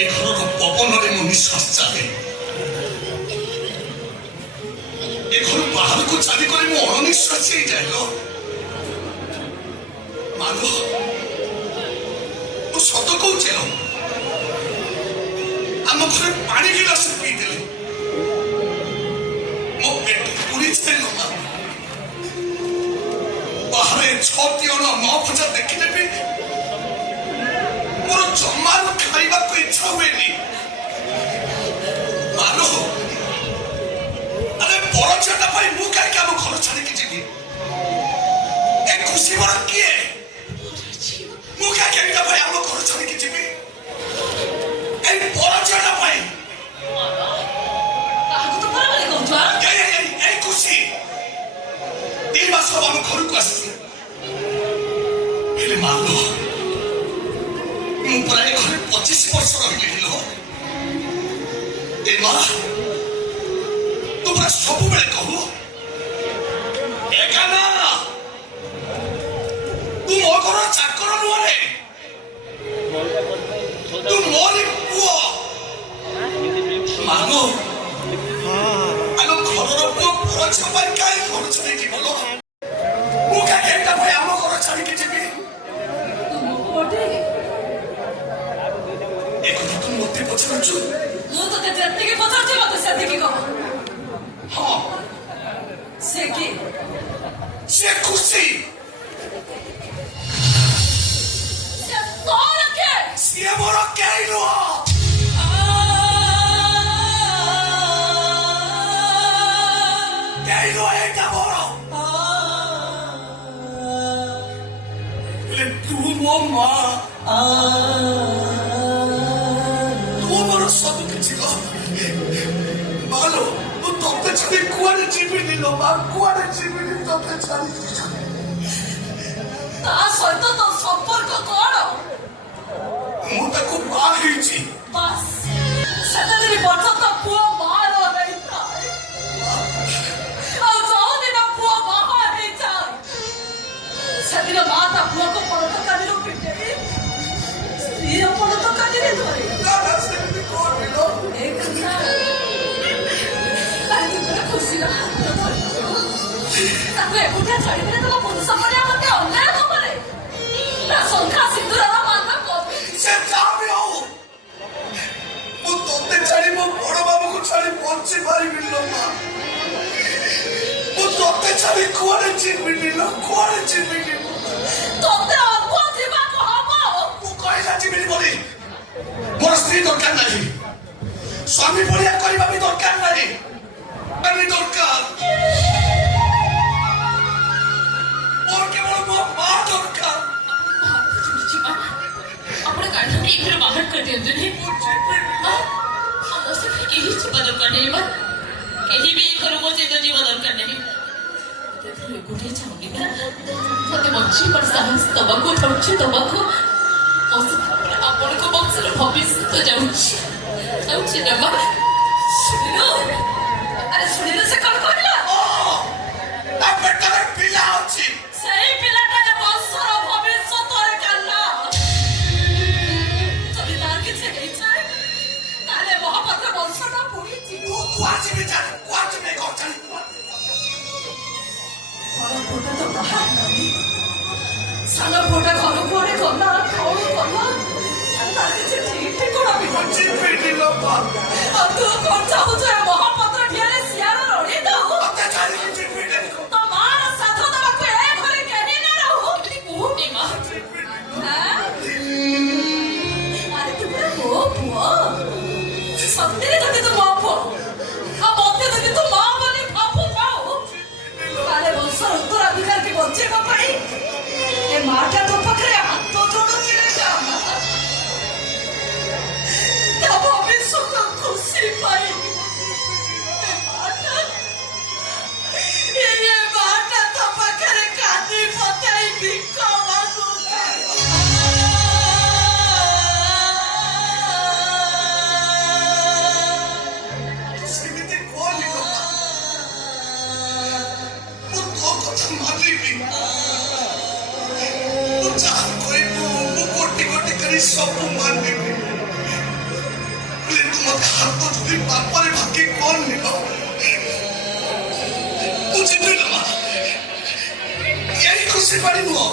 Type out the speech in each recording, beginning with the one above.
ଏ ଘରର ପବନରେ ମୋ ନିଶ୍ୱାସ ଚାଲେ। ଏ ଘରୁ ବାହାରକୁ ଚାଲିକରି ମୁଁ ଅଣନିଶ୍ୱାସୀ ହେଇଯାଏ ଲୋ। ମାଲୋ ମୁଁ ସତ କହୁଛି ଲୋ, ଆମ ଘରେ ପାଣି ଗିଲାସ ପିଇଦେଲେ ମୋ ପେଟ ପୁରିଯାଏ ଲୋ ମା। ବାହାରେ 6 ଅଣ 9 ଭଜା ଦେଖିଲେ ବି ମୋର ଜମାରୁ ଖାଇବାକୁ ଇଚ୍ଛା ହୁଏନି ମାଲୋ। ଆରେ ବଡ ଝିଅଟା ପାଇଁ ମୁଁ କାହିଁକି ଆମ ଘର ଛାଡ଼ିକି ଯିବି? ଏ ଖୁସି ବଡ କିଏ? ମୁଁ କାହିଁକି ଏଇଟା ପାଇଁ ଆମ ଘର ଛାଡ଼ିକି ଯିବି? এই বড় ঝিଅটা ପାଇଁ। এই ଖୁସି 3 ମାସ ହବ ଆମ ଘରକୁ ଆସିଛି। ହେଲେ ମାଲୋ ମୁଁ ପ୍ରାୟ ଘରେ 25 ବର୍ଷ ରହିଲିଣି ଲୋ। ଏ ମା ତୁ ପୁରା ସବୁବେଳେ କହୁ ଏକା ନା, ତୁ ମୋ ଘର ଚାକର ନୁହଁରେ, ତୁ ମୋରି ପୁଅ। ମାମୁ ଆଲୋ ଘରର ପୁଅ ବଡ ଝିଅ ପାଇଁ କାହିଁ ଘର ଛାଡ଼ି ଯିବ ଲୋ? ମୁଁ କାହିଁକି ଏଇଟା ଭାଇ ଆମ ଘର ଛାଡ଼ିକି ଯିବି? ଏ କଥା ତୁ ମୋତେ ପଚାରୁଛୁ? ମୁଁ ତତେ ଯେତିକି ପଚାରୁଛି ମତେ ସେତିକି କହ। ହଁ ସେ କି? ସେ ଖୁସି। ସେ ତୋର କେ? ସିଏ ମୋର କେହି ନୁହଁ। କେହି ନୁହଁ ଏଇଟା ମୋର। ହେଲେ ତୁ ମୋ ମା, ତୁ ମୋର ସବୁ କିଛି ଲୋ। ମାଲୋ ମୁଁ ତତେ ଛାଡ଼ି କୁଆଡ଼େ ଯିବିନି ଲୋ ମା, କୁଆଡ଼େ ଯିବିନି ତତେ ଛାଡ଼ି। ତା ସହିତ ତୋ ସମ୍ପର୍କ କଣ? ମୁଁ ତାକୁ ବାହା ହେଇଛି। ବାସ୍ ସେତେଦିନ ପର୍ଯ୍ୟନ୍ତ ପୁଅ ମାର ହେଇଥାଏ, ଆଉ ଯୋଉଦିନ ପୁଅ ବାହା ହେଇଯାଏ ସେଦିନ ମା ତା ପୁଅକୁ ପରତକାନିରୁ ପିଟେଇ ସ୍ତ୍ରୀର ପରତକାନିରେ ଧରେ। ସେମିତି କହନି ଲୋ। ଖୁସିର ହାତ ଧରିବୁ, ତାକୁ ଏକୁଟିଆ ଛାଡ଼ିଦେଲେ ତମ ପୁରୁଷ ଭଳିଆ ମତେ ଅନ୍ୟାୟ କରେ। ତା ଶଙ୍ଖା ସିନ୍ଦୁରର ମାନ କମି ସେ ଯାହା ବି ହଉ ମୁଁ ତତେ ଛାଡ଼ି ମୋ ବଡ଼ ବାବୁକୁ ଛାଡ଼ି ବଞ୍ଚି ପାରିବିନି ଲୋ ମା। ମୁଁ ତତେ ଛାଡ଼ି କୁଆଡ଼େ ଯିବିନି ଲୋ, କୁଆଡ଼େ ଯିବିନି। ତତେ ଅଳ୍ପ ଯିବାକୁ ହବ। ମୁଁ କହିଲା ଯିବିନି ବୋଲି ମୋର ସ୍ତ୍ରୀ ଦରକାର ନାହିଁ, ସ୍ୱାମୀ ଭଳିଆ କରିବା ବି ଦରକାର ନାହିଁ। ଦରକାର ମୋର କେବଳ ମୋ ମା ଦରକାର। ଆପଣ ଗାର୍ଡେନ ଏ ଘର ବାହାର କରିଦିଅନ୍ତୁନି। ମୋ ସହିତ କେହି ଯିବା ଦରକାର ନାହିଁ ମା, କେହି ବି ଏ ଘର ମୋ ସହିତ ଯିବା ଦରକାର ନାହିଁ। ଗୋଟିଏ ଚାହୁଁନି ନା ମତେ ବଞ୍ଚିବାର ସାହସ ଦବାକୁ, ଧୈର୍ଯ୍ୟ ଦବାକୁ। ଆପଣଙ୍କ ବଂଶର ଭବିଷ୍ୟତ ଯାଉଛି ନା ମା। ଶୁଣିଲ? ଆରେ ଶୁଣିଲ ସେ କଣ କହିଲା? ତା ପେଟରେ ପିଲା ଅଛି। ସେଇ ପିଲାଟା ଯେ ବଂଶର ଭବିଷ୍ୟତରେ କାନ୍ନା। ଯଦି ତାର କିଛି ହେଇଯାଏ ତାହେଲେ ମହାପାତ୍ର ବଂଶଟା ପୋଡ଼ିଯିବ। କୁଆଯିବି ଜାଣି, କୁଆଯିବି ଗଛାଣି। ବଡ଼ ପୁଅଟା ତ ବାହା ହେଲାନି, ସାନ ପୁଅଟା ଘର କୁଆଡ଼େ ଗଲା, କଣ କଲା, ତାର କିଛି ଠିକ୍ ଠିକଣା ବି ନାହିଁ। ଯିବିନି ଲୋ ମା। ଆଉ ତୁ କଣ ଚାହୁଁଛୁ ଏ ମହାପାତ୍ର ଠିଆରେ ଶିଆଳ ରଡ଼ି ଦଉ? ମତେ ଛାଡ଼ିକି ଯିବିନି। ତ ମାର ସାଥ ଦେବାକୁ ଏ ଘରେ କେହି ନ ରହୁ। କୁହନି ମା। ଆରେ ତୁ ପୁରା ମୋ ପୁଅ। ସତରେ ଯଦି ତୁ ମୋ ପୁଅ, ଆଉ ମତେ ଯଦି ତୁ ମା ବୋଲି ଭାବୁଥାଉ, ତାହେଲେ ବଂଶର ଉତ୍ତରାଧିକାରକୁ ବଞ୍ଚେଇବା ପାଇଁ ଏ ମାଟା ତୋ ପାଖରେ ହାତ ଯୋଡୁଛି ରେ ଯା। ତା ଭବିଷ୍ୟତ ଖୁସି ପାଇଁ ଏ ମାଟା ତୋ ପାଖରେ କାନ୍ଦି ପତାଇ ଭିକ ମାଗୁଛି। ସେମିତି କହନି ଲୋ ମା। ମୁଁ ତୋ କଥା ମାନିବି। ମୁଁ ଯାହା କହିବୁ ମୁଁ ଗୋଟି ଗୋଟି କରି ସବୁ ମାନିବି। ମତେ ହାତ ଧରି ବାପାରେ ଭାଙ୍ଗି କଣ ନିଲ ମୁଁ ଯିବି ନା ମା ଏଇ ଖୁସି ପାଣି ନୁହଁ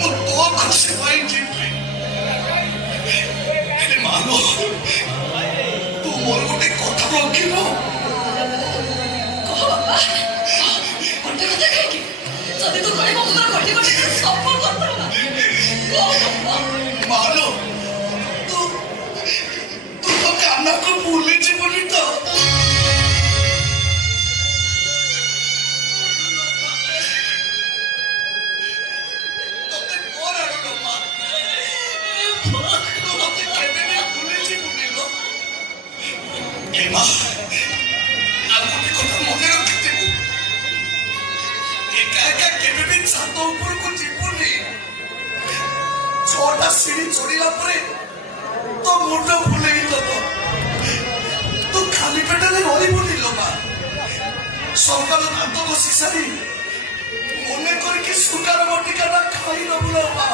ମୁଁ ତୋ ଖୁସି ପାଇଁ ଯିବି ହେଲେ ମାନ ତୁ ମୋର ଗୋଟେ କଥା ରଖିବ କହ ବାପା ଗୋଟେ କଥା କାହିଁକି ଯଦି ତୁ କହିବ ମୁଁ ତୋର ଗୋଟି ଗୋଟି କରି ସବୁ କରିଦେବ ନା କହ ବାପା ମାନ ତୁ ତ କାନକୁ ଭୁଲି ଯିବୁନି ତ ତତେ କଣ ଆଣିଲ ମା ତୁ ମତେ କେବେ ବି ଭୁଲି ଯିବୁନି ଲୋ ଏ ମା ଆଉ ଗୋଟେ କଥା ମନେ ରଖିଥିବୁ ଏକା ଏକା କେବେ ବି ଛାତ ଉପରକୁ ଯିବୁନି 6ଟା ସିঁড়ি ଚଢିଲା ପରେ ତୋ ମୁଣ୍ଡ ବୁଲେଇ ଦବ ତୁ ଖାଲି ପେଟରେ ରହିବୁନି ଲୋ ମା ସକାଳ ଦାନ୍ତ ବସି ସାରି ମନେ କରିକି ସୁଗାର ବଟିକାଟା ଖାଇ ନବୁ ଲୋ ମା